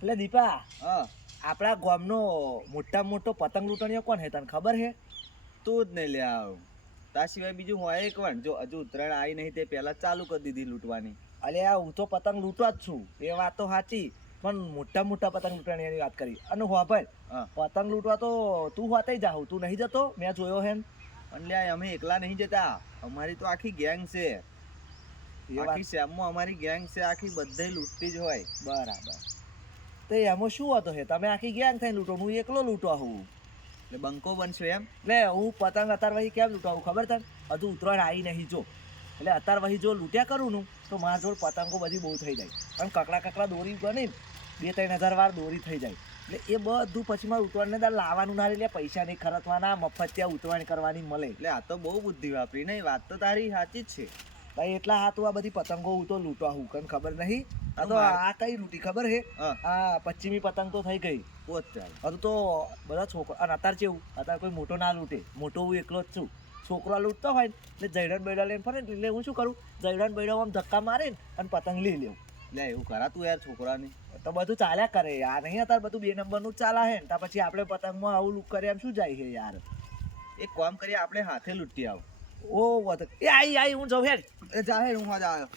એટલે દીપા હા આપણા ગામનો મોટા મોટો પતંગ લૂંટણીઓ કોણ હે તને ખબર હે? તું જ નહીં લે આવ તા સિવાય બીજું હોય એક વાર જો હજુ ઉત્તરાયણ આવી નહીં તે પહેલા ચાલુ કરી દીધી લૂંટવાની. અલે હું તો પતંગ લૂંટવા જ છું, એ વાત તો સાચી, પણ મોટા મોટા પતંગ લૂંટણીની વાત કરી. અને ભાઈ હા પતંગ લૂંટવા તો તું હોતે જાઉં, તું નહીં જતો? મેં જોયો હે પણ લે અમે એકલા નહીં જતા, અમારી તો આખી ગેંગ છે. એ વાત આખી શ્યામમાં અમારી ગેંગ છે, આખી બધે લૂંટતી જ હોય. બરાબર. તો એમાં શું હતો હે? તમે આખી ગેંગ થઈને લૂંટો, હું એકલો લૂંટવા હું. એટલે બંકો બનશો એમ? એટલે હું પતંગ અત્યાર વહી કેમ લૂંટાવું ખબર તને? હજુ ઉત્તરાયણ આવી નહીં જો, એટલે અત્યાર વહી જો લૂંટ્યા કરું ને તો મારા જોડ પતંગો બધી બહુ થઈ જાય. અને કકડા દોરી બની 2-3 હજાર વાર દોરી થઈ જાય. એટલે એ બધું પછી મારે ઉત્તરાયણને દાળ લાવવાનું ના લે, પૈસા નહીં ખર્ચવાના, મફત ત્યાં ઉત્તરાયણ કરવાની મળે. એટલે આ તો બહુ બુદ્ધિ વાપરી નહીં, વાત તો તારી સાચી જ છે. ભાઈ એટલા હાથું આ બધી પતંગો હું તો લૂંટવા હું, કને ખબર નહીં. આ તો આ કઈ લૂંટી ખબર હે? હા આ પશ્ચિમી પતંગ તો થઈ ગઈ. પોત ચાલ. હજુ તો બધા છોકરા, અને અત્યારે કેવું, અત્યારે કોઈ મોટો ના લૂંટે, મોટો હું એકલો જ છું. છોકરા લૂંટતો હોય ને એટલે જયડન બૈડા લઈને ફરે ને, એટલે હું શું કરું, જયડન બૈડા આમ ધક્કા મારે ને અને પતંગ લઈ લેવું. લે એવું કરાતું યાર છોકરાની? તો બધું ચાલ્યા કરે યાર, નહીં અત્યારે બધું 2 નંબરનું જ ચાલે હે ને, ત્યાં પછી આપણે પતંગમાં આવું લૂક કરે એમ શું જાય છે યાર. એક કામ કરીએ આપણે હાથે લૂંટી આવ. ઓ એ આઈ હું જાઉં હેડ. એ જાહેર હું હા આવ્યો.